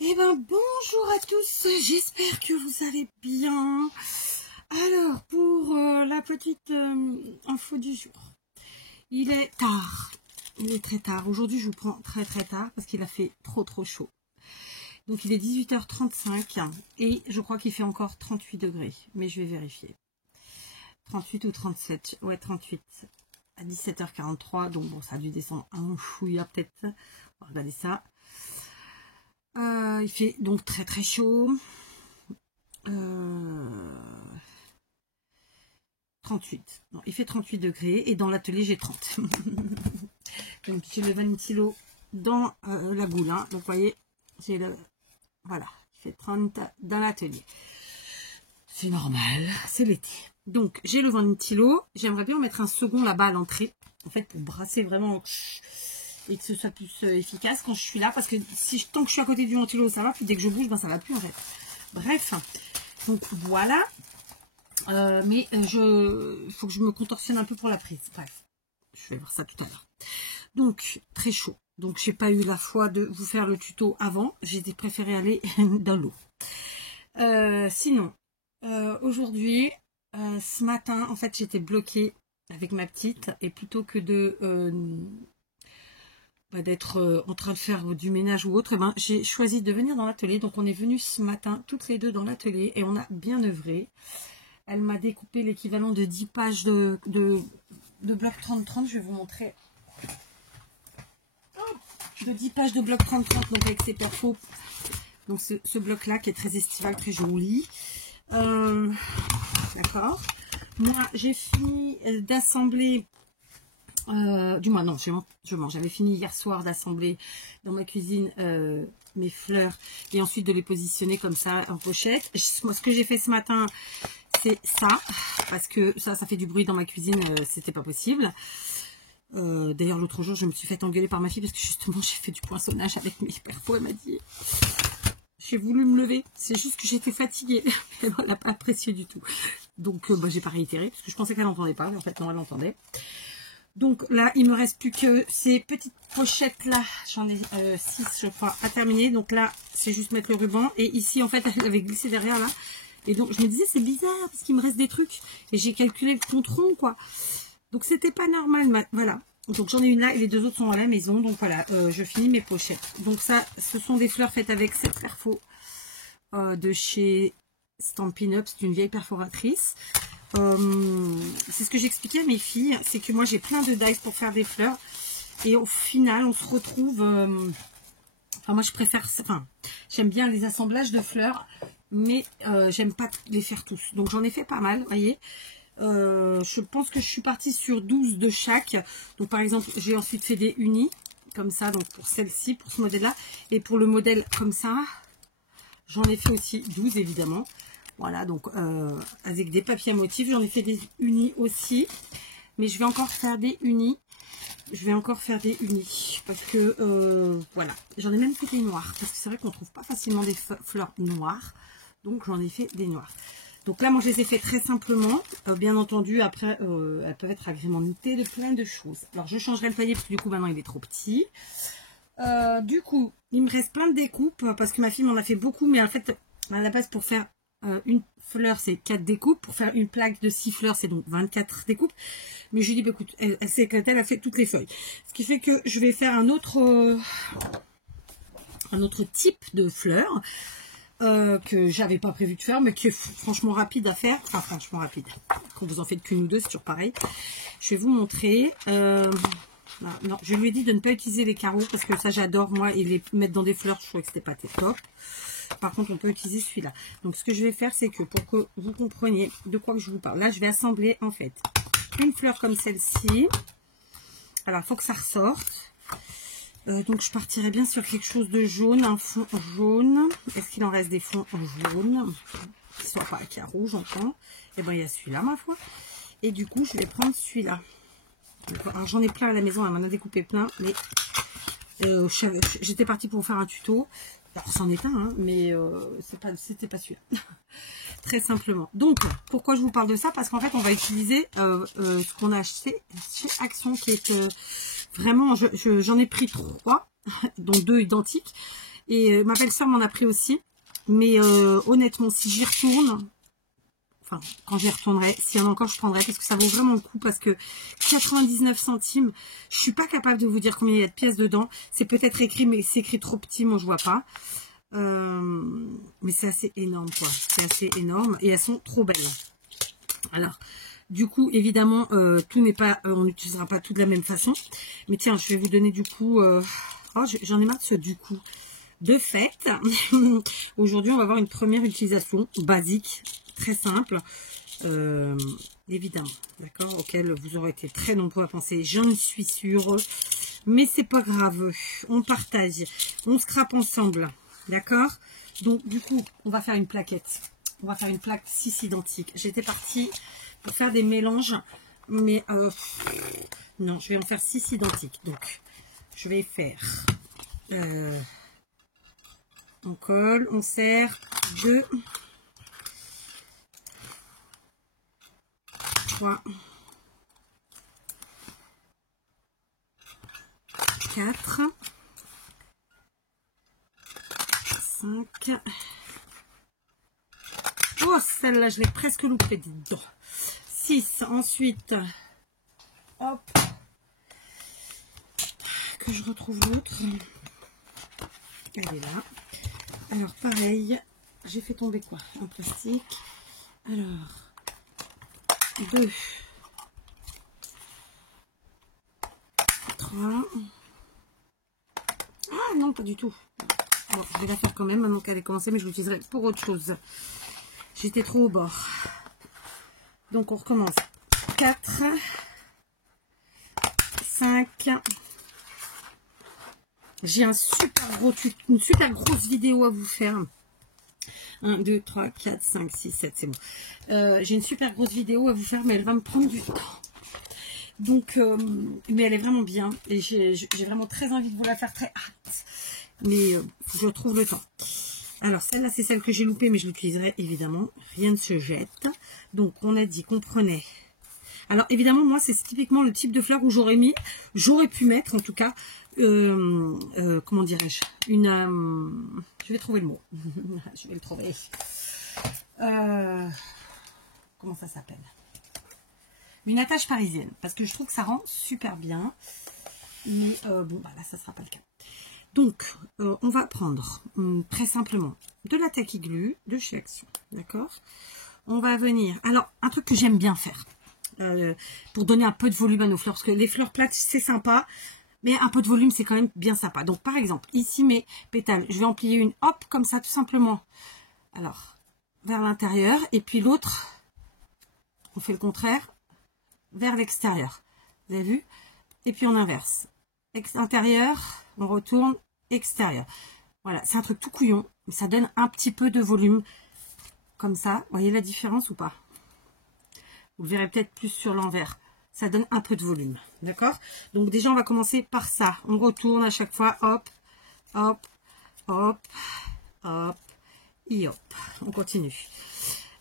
Eh ben bonjour à tous, j'espère que vous allez bien. Alors pour la petite info du jour, il est tard, il est très tard. Aujourd'hui je vous prends très tard parce qu'il a fait trop chaud. Donc il est 18h35 et je crois qu'il fait encore 38 degrés, mais je vais vérifier. 38 ou 37, ouais 38 à 17h43, donc bon ça a dû descendre un chouïa peut-être. On va regarder ça. Il fait donc très chaud. 38. Non, il fait 38 degrés et dans l'atelier j'ai 30. Donc j'ai le ventilo dans la goule. Hein. Donc vous voyez, j'ai le voilà, il fait 30 dans l'atelier. C'est normal, c'est l'été. Donc j'ai le ventilo. J'aimerais bien en mettre un second là-bas à l'entrée. En fait pour brasser vraiment et que ce soit plus efficace quand je suis là, parce que si tant que je suis à côté du ventilo ça va, puis dès que je bouge ben ça va plus en fait. Bref, donc voilà. Mais il faut que je me contorsionne un peu pour la prise. Bref, je vais voir ça tout à l'heure. Donc très chaud. Donc j'ai pas eu la foi de vous faire le tuto avant. J'ai préféré aller dans l'eau. Sinon, aujourd'hui, ce matin, en fait, j'étais bloquée avec ma petite et plutôt que de d'être en train de faire du ménage ou autre, j'ai choisi de venir dans l'atelier. Donc on est venu ce matin toutes les deux dans l'atelier et on a bien œuvré. Elle m'a découpé l'équivalent de 10 pages de bloc 30-30. Je vais vous montrer. De 10 pages de bloc 30-30, donc avec ses perfos. Donc ce bloc-là qui est très estival, très joli. D'accord. Moi, j'ai fini d'assembler... du moins, non, je mange. J'avais fini hier soir d'assembler dans ma cuisine mes fleurs et ensuite de les positionner comme ça en pochette. Moi, ce que j'ai fait ce matin... c'est ça, parce que ça fait du bruit dans ma cuisine, c'était pas possible. D'ailleurs l'autre jour je me suis fait engueuler par ma fille parce que justement j'ai fait du poinçonnage avec mes perfos. Elle m'a dit j'ai voulu me lever, c'est juste que j'étais fatiguée. Elle n'a pas apprécié du tout, donc j'ai pas réitéré parce que je pensais qu'elle n'entendait pas, mais en fait non, elle entendait. Donc là il me reste plus que ces petites pochettes là, j'en ai 6 je crois à terminer. Donc là c'est juste mettre le ruban et ici en fait elle avait glissé derrière là. Et donc je me disais c'est bizarre parce qu'il me reste des trucs et j'ai calculé le contron quoi, donc c'était pas normal. Voilà, donc j'en ai une là et les deux autres sont à la maison. Donc voilà, je finis mes pochettes. Donc ça ce sont des fleurs faites avec cette perfo de chez Stampin' Up, c'est une vieille perforatrice. C'est ce que j'expliquais à mes filles, c'est que moi j'ai plein de dies pour faire des fleurs et au final on se retrouve enfin moi je préfère, enfin j'aime bien les assemblages de fleurs, mais j'aime pas les faire tous. Donc j'en ai fait pas mal, vous voyez. Je pense que je suis partie sur 12 de chaque. Donc par exemple j'ai ensuite fait des unis comme ça, donc pour celle-ci, pour ce modèle là, et pour le modèle comme ça j'en ai fait aussi 12 évidemment. Voilà, donc avec des papiers à motifs. J'en ai fait des unis aussi, mais je vais encore faire des unis. Parce que voilà, j'en ai même fait des noirs parce que c'est vrai qu'on trouve pas facilement des fleurs noires, donc j'en ai fait des noirs. Donc là moi je les ai fait très simplement, bien entendu après elles peuvent être agrémentées de plein de choses. Alors je changerai le paillet parce que du coup maintenant il est trop petit. Du coup il me reste plein de découpes parce que ma fille m'en a fait beaucoup, mais en fait à la base pour faire une fleur c'est 4 découpes, pour faire une plaque de 6 fleurs c'est donc 24 découpes. Mais je lui dis bah, écoute, elle s'est éclatée, elle a fait toutes les feuilles, ce qui fait que je vais faire un autre type de fleurs que j'avais pas prévu de faire, mais qui est franchement rapide à faire. Enfin franchement rapide, quand vous en faites qu'une ou deux c'est toujours pareil. Je vais vous montrer. Non, je lui ai dit de ne pas utiliser les carreaux parce que ça j'adore moi, et les mettre dans des fleurs je trouvais que c'était pas top. Par contre on peut utiliser celui-là. Donc ce que je vais faire c'est que pour que vous compreniez de quoi que je vous parle, là je vais assembler en fait une fleur comme celle-ci. Alors il faut que ça ressorte. Donc je partirai bien sur quelque chose de jaune, un fond jaune. Est-ce qu'il en reste des fonds jaunes qui ne soient pas avec un rouge, j'entends. Et bien il y a celui-là ma foi. Et du coup je vais prendre celui-là. Alors j'en ai plein à la maison, elle m'en a découpé plein, mais j'étais partie pour faire un tuto. Alors c'en est un, hein, mais c'était pas celui-là. Très simplement. Donc pourquoi je vous parle de ça? Parce qu'en fait on va utiliser ce qu'on a acheté chez Action, qui est vraiment, j'en ai pris 3 dont 2 identiques, Et ma belle-sœur m'en a pris aussi. Mais honnêtement, si j'y retourne, enfin, quand j'y retournerai, s'il y en a encore, je prendrai, parce que ça vaut vraiment le coup, parce que 99 centimes, je suis pas capable de vous dire combien il y a de pièces dedans. C'est peut-être écrit, mais c'est écrit trop petit, moi je vois pas. Mais c'est assez énorme, quoi. C'est assez énorme, et elles sont trop belles. Alors, du coup, évidemment, tout n'est pas, on n'utilisera pas tout de la même façon. Mais tiens, je vais vous donner du coup, oh, j'en ai marre de ce du coup. De fait, aujourd'hui, on va avoir une première utilisation basique, très simple, évidemment, d'accord, auquel vous aurez été très nombreux à penser, j'en suis sûre, mais c'est pas grave, on partage, on scrape ensemble, d'accord. Donc, du coup, on va faire une plaquette, on va faire une plaque 6 identique. J'étais partie pour faire des mélanges, mais non, je vais en faire 6 identiques, donc je vais faire... on colle, on serre 2, 3, 4, 5. Oh, celle-là, je l'ai presque loupée, dis donc. 6. Ensuite, hop, que je retrouve l'autre. Elle est là. Alors, pareil, j'ai fait tomber quoi? Un plastique. Alors, 2, 3. Ah non, pas du tout. Bon, je vais la faire quand même, maintenant qu'elle est commencée, mais je l'utiliserai pour autre chose. J'étais trop au bord. Donc, on recommence. 4, 5. J'ai une super grosse vidéo à vous faire. 1, 2, 3, 4, 5, 6, 7, c'est bon. J'ai une super grosse vidéo à vous faire, mais elle va me prendre du temps. Donc, mais elle est vraiment bien. Et j'ai vraiment très envie de vous la faire, très hâte. Mais je trouve le temps. Alors, celle-là, c'est celle que j'ai loupée, mais je l'utiliserai évidemment. Rien ne se jette. Donc, on a dit qu'on prenait... Alors, évidemment, moi, c'est typiquement le type de fleur où j'aurais pu mettre, en tout cas, comment dirais-je, je vais trouver le mot. Je vais le trouver. Comment ça s'appelle? Une attache parisienne, parce que je trouve que ça rend super bien. Mais bon, bah là, ça ne sera pas le cas. Donc, on va prendre très simplement de la Tacky Glue de chez Action, d'accord? On va venir... Alors, un truc que j'aime bien faire, pour donner un peu de volume à nos fleurs, parce que les fleurs plates, c'est sympa, mais un peu de volume, c'est quand même bien sympa. Donc, par exemple, ici, mes pétales, je vais en plier une, hop, comme ça, tout simplement. Alors, vers l'intérieur, et puis l'autre, on fait le contraire, vers l'extérieur. Vous avez vu? Et puis, on inverse. Intérieur, on retourne, extérieur. Voilà, c'est un truc tout couillon, mais ça donne un petit peu de volume, comme ça. Vous voyez la différence ou pas? Vous le verrez peut-être plus sur l'envers. Ça donne un peu de volume. D'accord? Donc déjà, on va commencer par ça. On retourne à chaque fois. Hop, hop, hop, hop, et hop. On continue.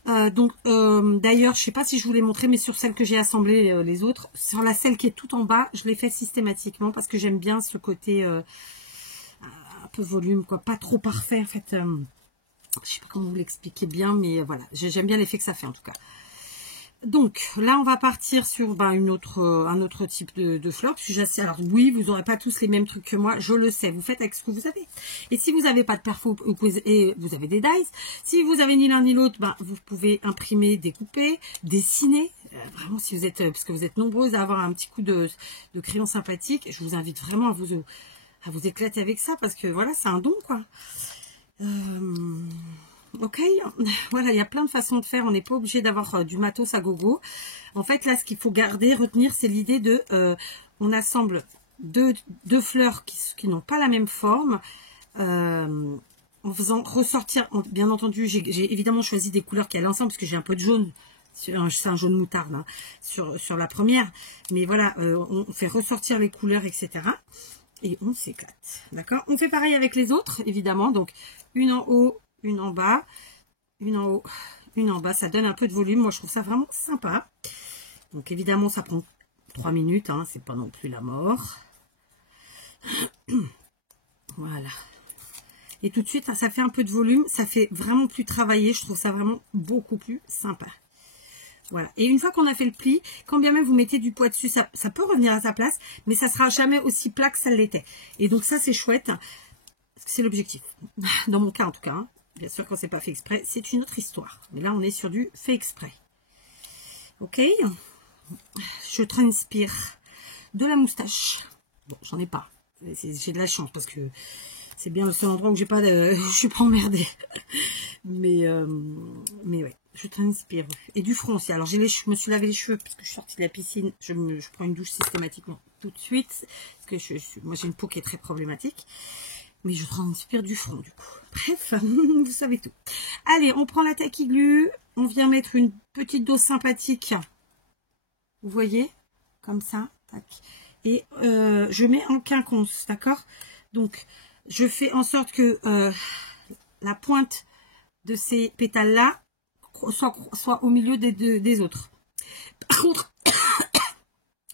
D'ailleurs, je ne sais pas si je vous l'ai montré, mais sur celle que j'ai assemblée, les autres, sur celle qui est tout en bas, je l'ai fait systématiquement parce que j'aime bien ce côté un peu volume, quoi. Pas trop parfait, en fait. Je ne sais pas comment vous l'expliquer bien, mais voilà. J'aime bien l'effet que ça fait, en tout cas. Donc là, on va partir sur un autre type de fleurs. Alors oui, vous n'aurez pas tous les mêmes trucs que moi, je le sais. Vous faites avec ce que vous avez. Et si vous n'avez pas de perfo et vous avez des dies, si vous avez ni l'un ni l'autre, vous pouvez imprimer, découper, dessiner. Vraiment, si vous êtes, parce que vous êtes nombreuses à avoir un petit coup de crayon sympathique, je vous invite vraiment à vous éclater avec ça parce que voilà, c'est un don, quoi. Ok, voilà, il y a plein de façons de faire, on n'est pas obligé d'avoir du matos à gogo. En fait, là, ce qu'il faut retenir, c'est l'idée de, on assemble deux fleurs qui n'ont pas la même forme, en faisant ressortir, bien entendu, j'ai évidemment choisi des couleurs qui allaient ensemble, parce que j'ai un peu de jaune, c'est un jaune moutarde, hein, sur la première, mais voilà, on fait ressortir les couleurs, etc. Et on s'éclate, d'accord? On fait pareil avec les autres, évidemment, donc une en haut, une en bas, une en haut, une en bas, ça donne un peu de volume. Moi, je trouve ça vraiment sympa. Donc, évidemment, ça prend 3 minutes, hein, c'est pas non plus la mort. Voilà. Et tout de suite, ça fait un peu de volume. Ça fait vraiment plus travaillé. Je trouve ça vraiment beaucoup plus sympa. Voilà. Et une fois qu'on a fait le pli, quand bien même vous mettez du poids dessus, ça peut revenir à sa place, mais ça sera jamais aussi plat que ça l'était. Et donc ça, c'est chouette. C'est l'objectif. Dans mon cas, en tout cas. Hein. Bien sûr, quand c'est pas fait exprès, c'est une autre histoire. Mais là, on est sur du fait exprès. Ok. Je transpire de la moustache. Bon, j'en ai pas. J'ai de la chance parce que c'est bien le seul endroit où j'ai pas de, je suis pas emmerdée. Mais ouais, je transpire. Et du front aussi. Alors je me suis lavé les cheveux parce que je suis sortie de la piscine. Je prends une douche systématiquement tout de suite parce que moi j'ai une peau qui est très problématique. Mais je transpire du front du coup. Bref, vous savez tout. Allez, on prend la Tacky Glue. On vient mettre une petite dose sympathique. Vous voyez, comme ça. Tac. Et je mets en quinconce, d'accord? Donc, je fais en sorte que la pointe de ces pétales-là soit au milieu des autres. Par contre,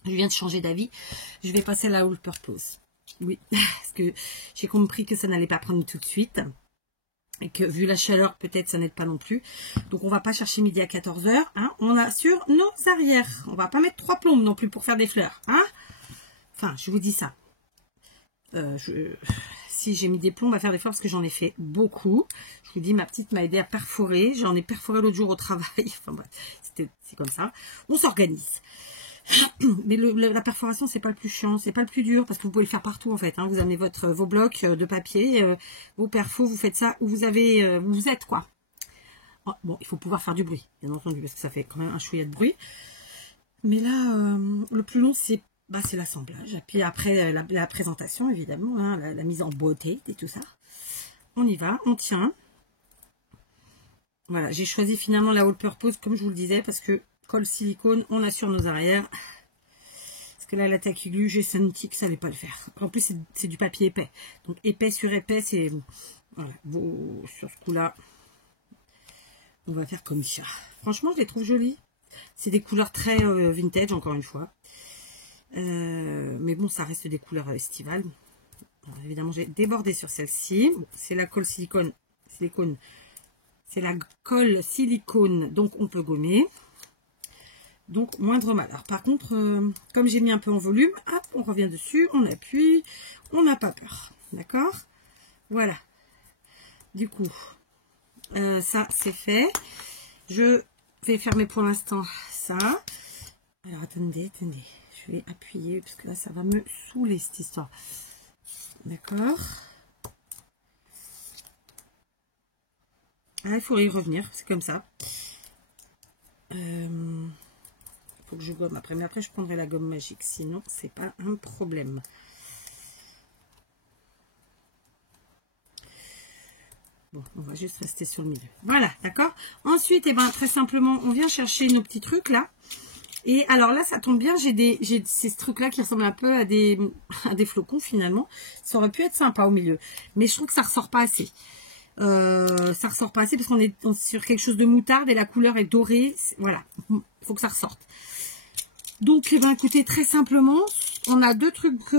je viens de changer d'avis. Je vais passer à la All Purpose. Oui, parce que j'ai compris que ça n'allait pas prendre tout de suite. Et que vu la chaleur, peut-être ça n'aide pas non plus. Donc on va pas chercher midi à 14 h. Hein. On assure nos arrières. On va pas mettre 3 plombes non plus pour faire des fleurs. Hein. Enfin, je vous dis ça. Si j'ai mis des plombs à faire des fleurs, parce que j'en ai fait beaucoup. Je vous dis, ma petite m'a aidé à perforer. J'en ai perforé l'autre jour au travail. Enfin bref, c'est comme ça. On s'organise. Mais la perforation, c'est pas le plus chiant, c'est pas le plus dur, parce que vous pouvez le faire partout en fait. Hein. Vous amenez vos blocs de papier, vos perfos, vous faites ça où vous êtes quoi. Oh, bon, il faut pouvoir faire du bruit, bien entendu, parce que ça fait quand même un chouïa de bruit. Mais là, le plus long, c'est l'assemblage. Et puis après, la présentation, évidemment, hein, la mise en beauté et tout ça. On y va, on tient. Voilà, j'ai choisi finalement la All Purpose, comme je vous le disais, parce que colle silicone, on assure nos arrières. Parce que là, la Tacky Glue, j'ai senti que ça n'allait pas le faire. En plus, c'est du papier épais. Donc, épais sur épais, c'est... Voilà, sur ce coup-là, on va faire comme ça. Franchement, je les trouve jolies. C'est des couleurs très vintage, encore une fois. Mais bon, ça reste des couleurs estivales. Alors, évidemment, j'ai débordé sur celle-ci. Bon, c'est la colle silicone. C'est la colle silicone, donc on peut gommer. Donc, moindre mal. Alors, par contre, comme j'ai mis un peu en volume, hop, on revient dessus, on appuie, on n'a pas peur. D'accord? Voilà. Du coup, ça, c'est fait. Je vais fermer pour l'instant ça. Alors, attendez. Je vais appuyer, parce que là, ça va me saouler, cette histoire. D'accord? Ah, il faut y revenir, c'est comme ça. Faut que je gomme après, mais après je prendrai la gomme magique, sinon c'est pas un problème. Bon, on va juste rester sur le milieu. Voilà, d'accord. Ensuite, eh ben, très simplement, on vient chercher nos petits trucs là. Et alors là, ça tombe bien, j'ai ces trucs-là qui ressemblent un peu à des flocons finalement. Ça aurait pu être sympa au milieu. Mais je trouve que ça ressort pas assez. Ça ressort pas assez parce qu'on est sur quelque chose de moutarde et la couleur est dorée. Voilà, il faut que ça ressorte. Donc, eh ben, écoutez, très simplement, on a deux trucs.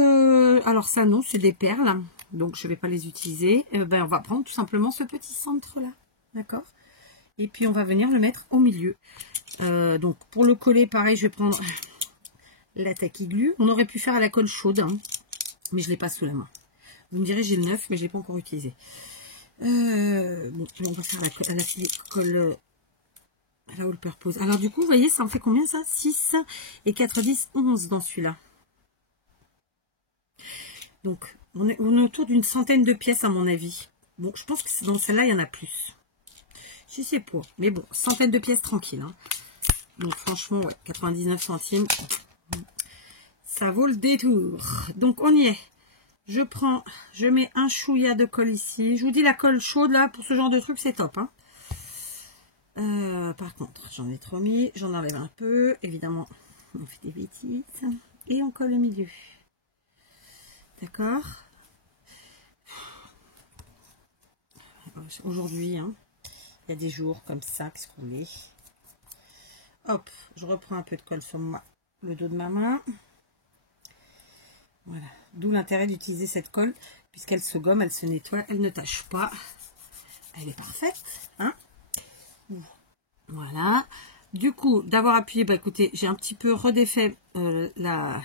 Alors ça, non, c'est des perles. Donc, je ne vais pas les utiliser. Ben, on va prendre tout simplement ce petit centre-là. D'accord? Et puis, on va venir le mettre au milieu. Donc, pour le coller, pareil, je vais prendre la Tacky Glue. On aurait pu faire à la colle chaude, hein, mais je ne l'ai pas sous la main. Vous me direz, j'ai le 9, mais je ne l'ai pas encore utilisé. Bon, on va faire la colle à la All Purpose. Alors, du coup, vous voyez, ça en fait combien, ça? 6 et 4, 10, 11 dans celui-là. Donc, on est autour d'une centaine de pièces, à mon avis. Bon, je pense que dans celle-là, il y en a plus. Je sais pas. Mais bon, centaine de pièces tranquille. Hein. Donc, franchement, ouais, 99 centimes. Ça vaut le détour. Donc, on y est. Je mets un chouïa de colle ici. Je vous dis, la colle chaude, là, pour ce genre de truc, c'est top. Hein. Par contre, j'en ai trop mis. J'en enlève un peu. Évidemment, on fait des bêtises. Et on colle au milieu. D'accord? Aujourd'hui, hein, il y a des jours comme ça, qu'est-ce qu'on voulait. Hop, je reprends un peu de colle sur le dos de ma main. Voilà, d'où l'intérêt d'utiliser cette colle, puisqu'elle se gomme, elle se nettoie, elle ne tache pas. Elle est parfaite, hein. Voilà. Du coup, d'avoir appuyé, bah écoutez, j'ai un petit peu redéfait la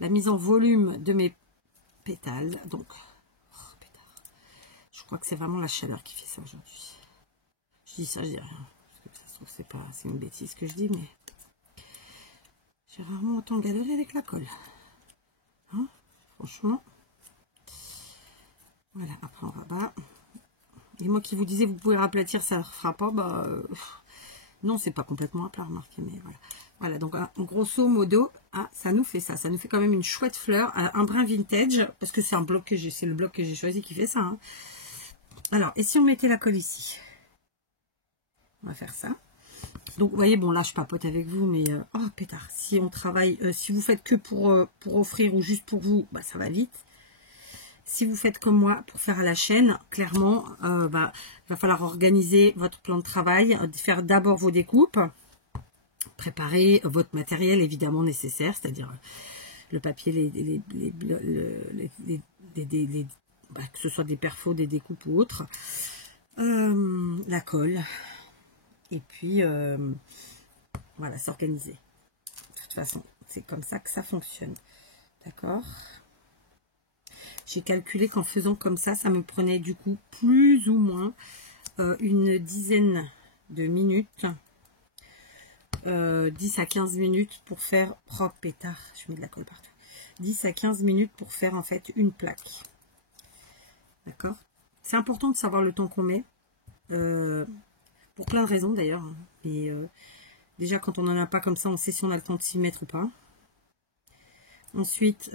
mise en volume de mes pétales. Donc, oh, pétard. Je crois que c'est vraiment la chaleur qui fait ça aujourd'hui. Je dis ça, je dis rien. Parce que ça se trouve, c'est une bêtise que je dis, mais j'ai rarement autant galéré avec la colle. Hein, franchement. Voilà, après on rabat. Et moi qui vous disais, vous pouvez raplatir, ça ne fera pas, bah... non, c'est pas complètement à plat, remarquez, mais voilà. Voilà, donc grosso modo, hein, ça nous fait ça. Ça nous fait quand même une chouette fleur, un brin vintage, parce que c'est un bloc que j'ai, c'est le bloc que j'ai choisi qui fait ça. Hein. Alors, et si on mettait la colle ici? On va faire ça. Donc, vous voyez, bon, là, je papote avec vous, mais... oh, pétard, si on travaille... si vous faites que pour offrir ou juste pour vous, bah, ça va vite. Si vous faites comme moi, pour faire à la chaîne, clairement, il va falloir organiser votre plan de travail, faire d'abord vos découpes, préparer votre matériel évidemment nécessaire, c'est-à-dire le papier, que ce soit des perfos, des découpes ou autres, la colle, et puis voilà, s'organiser. De toute façon, c'est comme ça que ça fonctionne. D'accord ? J'ai calculé qu'en faisant comme ça me prenait du coup plus ou moins une dizaine de minutes, 10 à 15 minutes pour faire, oh pétard, je mets de la colle partout, 10 à 15 minutes pour faire en fait une plaque. D'accord? C'est important de savoir le temps qu'on met, pour plein de raisons d'ailleurs, hein. Et déjà quand on n'en a pas comme ça, on sait si on a le temps de s'y mettre ou pas. Ensuite,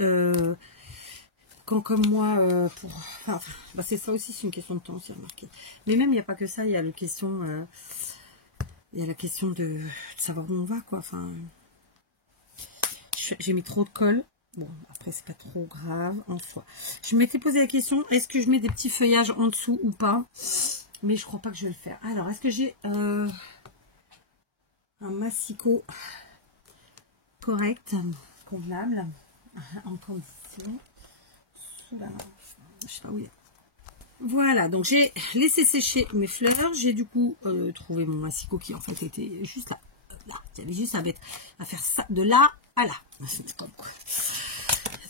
quand comme moi, bah c'est ça aussi, c'est une question de temps, c'est remarqué. Mais même, il n'y a pas que ça, il y a la question, de savoir où on va, quoi. Enfin, j'ai mis trop de colle. Bon, après, c'est pas trop grave en soi. Je m'étais posé la question, est-ce que je mets des petits feuillages en dessous ou pas? Mais je crois pas que je vais le faire. Alors, est-ce que j'ai un massicot correct, convenable, en condition? Je sais pas où il est. Voilà, donc j'ai laissé sécher mes fleurs. J'ai du coup trouvé mon massicot qui en fait était juste là. Il y avait juste à faire ça de là à là. C'est comme quoi.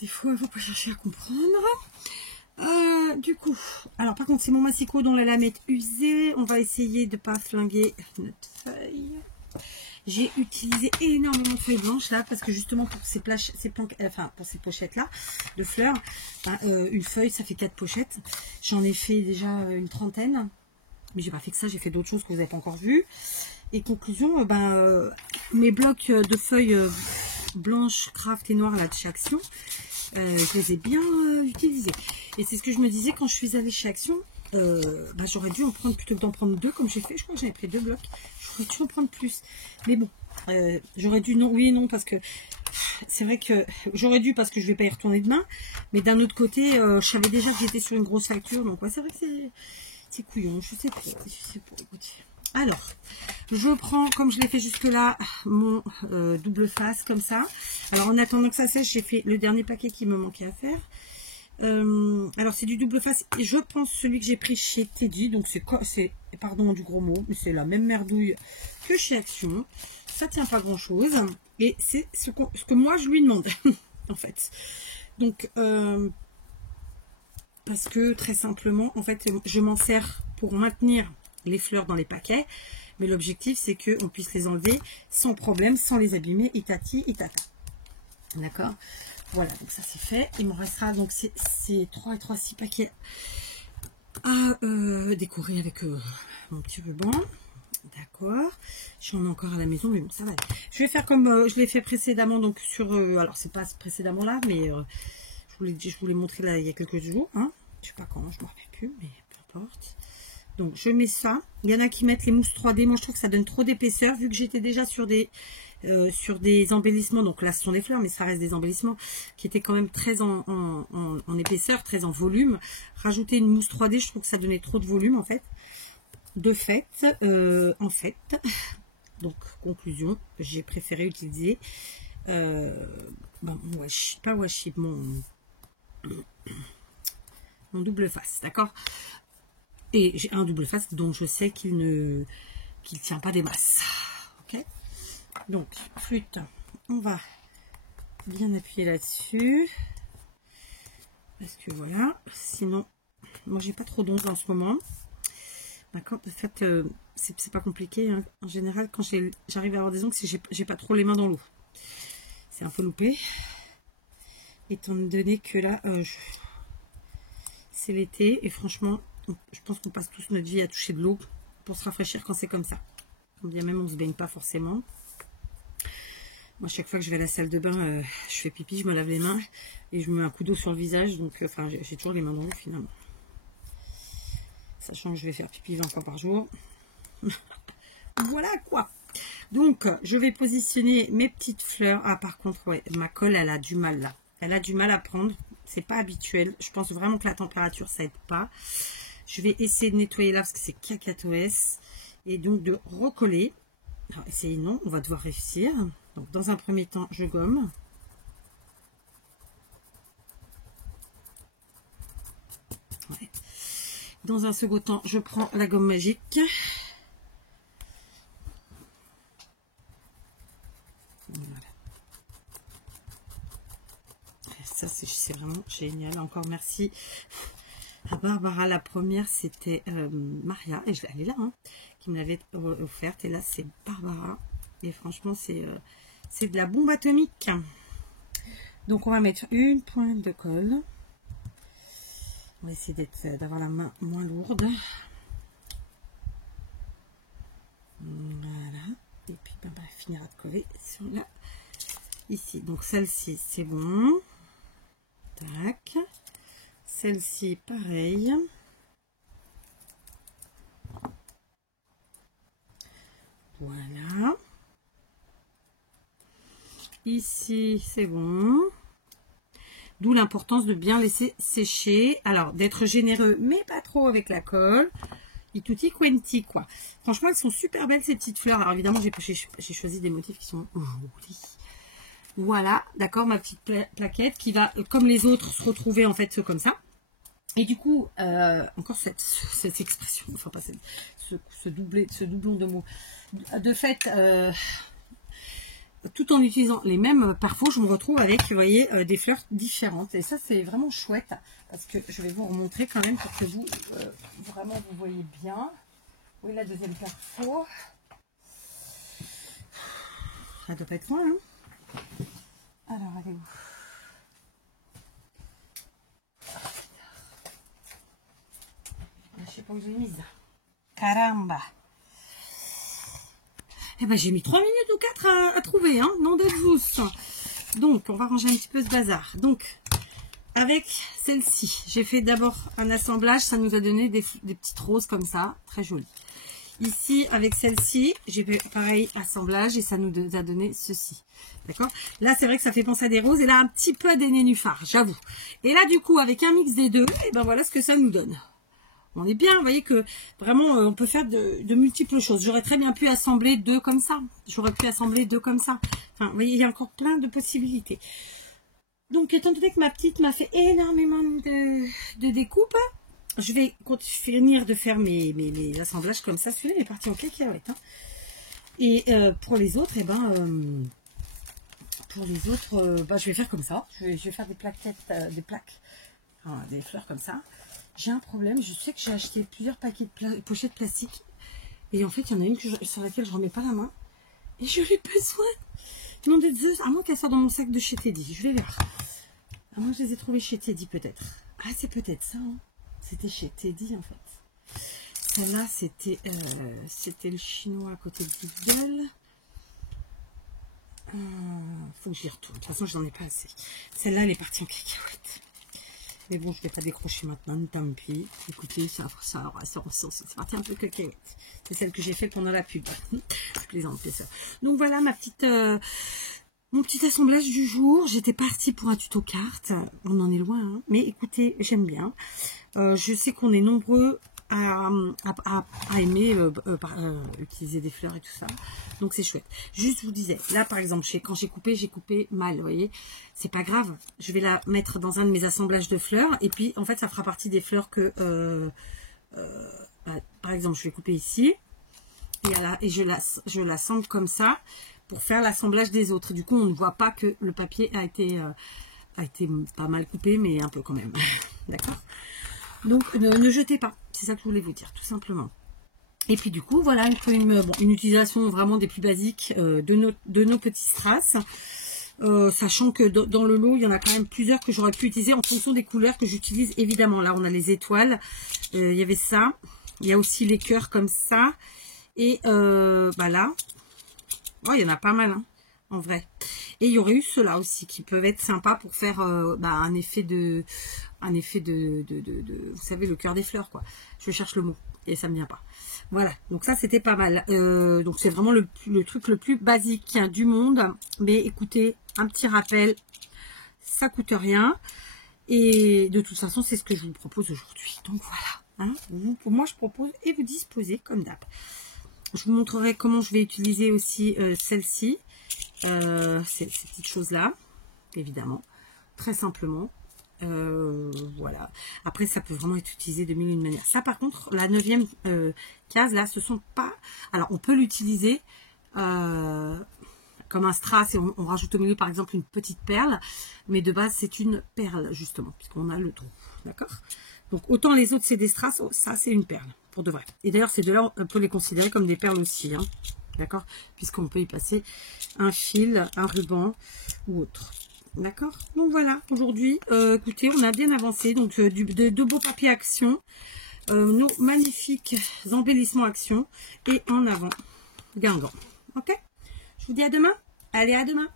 Des fois, il ne faut pas chercher à comprendre. Du coup, alors par contre, c'est mon massicot dont la lame est usée. On va essayer de ne pas flinguer notre feuille. J'ai utilisé énormément de feuilles blanches là parce que justement pour ces pochettes là de fleurs, une feuille ça fait 4 pochettes. J'en ai fait déjà une trentaine, mais j'ai pas fait que ça, j'ai fait d'autres choses que vous n'avez pas encore vues. Et conclusion, mes blocs de feuilles blanches, craft et noires là de chez Action, je les ai bien utilisés. Et c'est ce que je me disais quand je suis allée chez Action. J'aurais dû en prendre plutôt que d'en prendre 2 comme j'ai fait. Je crois que j'avais pris 2 blocs. J'aurais dû en prendre plus. Mais bon, j'aurais dû non, oui et non, parce que c'est vrai que j'aurais dû parce que je vais pas y retourner demain. Mais d'un autre côté, je savais déjà que j'étais sur une grosse facture. Donc ouais, c'est vrai que c'est couillon. Je sais pas. Écoutez. Alors, je prends, comme je l'ai fait jusque là, mon double face comme ça. Alors en attendant que ça sèche, j'ai fait le dernier paquet qui me manquait à faire. Alors c'est du double face et je pense celui que j'ai pris chez Teddy, donc c'est pardon du gros mot, mais c'est la même merdouille que chez Action. Ça tient pas grand chose et c'est ce que moi je lui demande en fait. Donc parce que très simplement en fait je m'en sers pour maintenir les fleurs dans les paquets, mais l'objectif c'est que on puisse les enlever sans problème, sans les abîmer, itati itata. D'accord. Voilà, donc ça c'est fait. Il me restera donc ces 3 et 3, 6 paquets à décorer avec mon petit ruban. D'accord. J'en ai encore à la maison, mais bon, ça va aller. Je vais faire comme je l'ai fait précédemment, donc sur... alors, c'est pas précédemment là, mais je vous l'ai montré là il y a quelques jours. Hein. Je sais pas quand, je ne me rappelle plus, mais peu importe. Donc, je mets ça. Il y en a qui mettent les mousses 3D. Moi, je trouve que ça donne trop d'épaisseur, vu que j'étais déjà sur des embellissements. Donc là, ce sont des fleurs, mais ça reste des embellissements qui étaient quand même très en épaisseur, très en volume. Rajouter une mousse 3D, je trouve que ça donnait trop de volume, en fait. De fait, donc, conclusion, j'ai préféré utiliser mon washi, pas washi, mon double face, d'accord. Et j'ai un double face, donc je sais qu'il tient pas des masses. Ok. Donc, flûte, on va bien appuyer là-dessus. Parce que voilà, sinon, moi j'ai pas trop d'ongles en ce moment. D'accord. En fait, c'est pas compliqué. Hein. En général, quand j'arrive à avoir des ongles, c'est que j'ai pas trop les mains dans l'eau. C'est un peu loupé. Étant donné que là, c'est l'été. Et franchement, je pense qu'on passe tous notre vie à toucher de l'eau pour se rafraîchir quand c'est comme ça. Quand bien même on se baigne pas forcément. Moi, chaque fois que je vais à la salle de bain, je fais pipi, je me lave les mains et je me mets un coup d'eau sur le visage. Donc, enfin, j'ai toujours les mains dans l'eau finalement. Sachant que je vais faire pipi 20 fois par jour. Voilà quoi. Donc, je vais positionner mes petites fleurs. Ah, par contre, ouais, ma colle, elle a du mal là. Elle a du mal à prendre. C'est pas habituel. Je pense vraiment que la température, ça aide pas. Je vais essayer de nettoyer là parce que c'est cacatoès. Et donc, de recoller. Alors, essayez, non, on va devoir réussir. Donc, dans un premier temps, je gomme. Ouais. Dans un second temps, je prends la gomme magique. Voilà. Ça, c'est vraiment génial. Encore merci à Barbara. La première, c'était Maria. Et elle est là, hein, qui me l'avait offerte. Et là, c'est Barbara. Et franchement, c'est de la bombe atomique. Donc, on va mettre une pointe de colle. On va essayer d'avoir la main moins lourde. Voilà. Et puis, ben, elle finira de coller sur là. Ici. Donc, celle-ci, c'est bon. Tac. Celle-ci, pareil. Voilà. Ici, c'est bon. D'où l'importance de bien laisser sécher. Alors, d'être généreux, mais pas trop avec la colle. Et tutti quanti, quoi. Franchement, elles sont super belles, ces petites fleurs. Alors, évidemment, j'ai choisi des motifs qui sont jolis. Voilà, d'accord, ma petite plaquette qui va, comme les autres, se retrouver, en fait, comme ça. Et du coup, encore cette expression, enfin, pas ce doublon de mots. De fait, tout en utilisant les mêmes parfums, je me retrouve avec, vous voyez, des fleurs différentes. Et ça, c'est vraiment chouette, parce que je vais vous remontrer quand même pour que vous, vraiment, vous voyez bien. Oui, la deuxième parfum. Ça doit pas être loin, hein. Alors, elle est où? Je sais pas où j'ai mise. Caramba! Eh ben, j'ai mis 3 minutes ou 4 à trouver, hein, nom de Zeus. Donc, on va ranger un petit peu ce bazar. Donc, avec celle-ci, j'ai fait d'abord un assemblage. Ça nous a donné des petites roses comme ça, très jolies. Ici, avec celle-ci, j'ai fait pareil assemblage et ça nous a donné ceci. D'accord? Là, c'est vrai que ça fait penser à des roses et là, un petit peu à des nénuphars, j'avoue. Et là, du coup, avec un mix des deux, et ben voilà ce que ça nous donne. On est bien, vous voyez que vraiment, on peut faire de multiples choses. J'aurais très bien pu assembler deux comme ça. J'aurais pu assembler deux comme ça. Enfin, vous voyez, il y a encore plein de possibilités. Donc, étant donné que ma petite m'a fait énormément de découpes, je vais finir de faire mes assemblages comme ça. Celui-là est parti en cacahuète. Hein. Et pour les autres, eh ben, je vais faire comme ça. Je vais faire des plaquettes, des fleurs comme ça. J'ai un problème. Je sais que j'ai acheté plusieurs paquets de pochettes plastiques. Et en fait, il y en a une sur laquelle je ne remets pas la main. Et je l'ai besoin. Non, à moins qu'elle soit dans mon sac de chez Teddy. Je vais voir. À moins que je les ai trouvées chez Teddy, peut-être. Ah, c'est peut-être ça. Hein. C'était chez Teddy, en fait. Celle-là, c'était le chinois à côté de Lidl. Faut que j'y retourne. De toute façon, je n'en ai pas assez. Celle-là, elle est partie en cacahuète. Mais bon, je ne vais pas décrocher maintenant, tant pis. Écoutez, c'est parti un peu cacahuète. C'est celle que j'ai fait pendant la pub. Je plaisante, c'est ça. Donc voilà mon petit assemblage du jour. J'étais partie pour un tuto carte. On en est loin, hein. Mais écoutez, j'aime bien. Je sais qu'on est nombreux aimer utiliser des fleurs et tout ça. Donc c'est chouette. Juste, je vous disais, là par exemple, quand j'ai coupé mal, vous voyez. C'est pas grave. Je vais la mettre dans un de mes assemblages de fleurs. Et puis, en fait, ça fera partie des fleurs que... par exemple, je vais couper ici. Et je l'assemble comme ça pour faire l'assemblage des autres. Du coup, on ne voit pas que le papier a été pas mal coupé, mais un peu quand même. D'accord. Donc, ne jetez pas. C'est ça que je voulais vous dire, tout simplement. Et puis, du coup, voilà une utilisation vraiment des plus basiques de nos petits strass. Sachant que dans le lot, il y en a quand même plusieurs que j'aurais pu utiliser en fonction des couleurs que j'utilise. Évidemment, là, on a les étoiles. Il y avait ça. Il y a aussi les cœurs comme ça. Et là, oh, il y en a pas mal, hein, en vrai. Et il y aurait eu ceux-là aussi qui peuvent être sympas pour faire un effet de, vous savez, le cœur des fleurs, quoi. Je cherche le mot et ça me vient pas. Voilà, donc ça c'était pas mal. Donc c'est vraiment le truc le plus basique du monde. Mais écoutez, un petit rappel, ça coûte rien. Et de toute façon, c'est ce que je vous propose aujourd'hui. Donc voilà, hein, pour moi je propose et vous disposez comme d'hab. Je vous montrerai comment je vais utiliser aussi celle-ci, ces petites choses-là, évidemment, très simplement. Voilà. Après, ça peut vraiment être utilisé de mille et une manières. Ça, par contre, la 9e case, là, ce sont pas... Alors, on peut l'utiliser comme un strass et on rajoute au milieu, par exemple, une petite perle. Mais de base, c'est une perle, justement, puisqu'on a le trou. D'accord? Donc, autant les autres, c'est des strass, ça, c'est une perle. Pour de vrai. Et d'ailleurs, ces deux-là, on peut les considérer comme des perles aussi. Hein. D'accord? Puisqu'on peut y passer un fil, un ruban ou autre. D'accord? Donc voilà, aujourd'hui, écoutez, on a bien avancé. Donc, de beaux papiers Action. Nos magnifiques embellissements Action. Et en avant, Guingamp. Ok? Je vous dis à demain. Allez, à demain.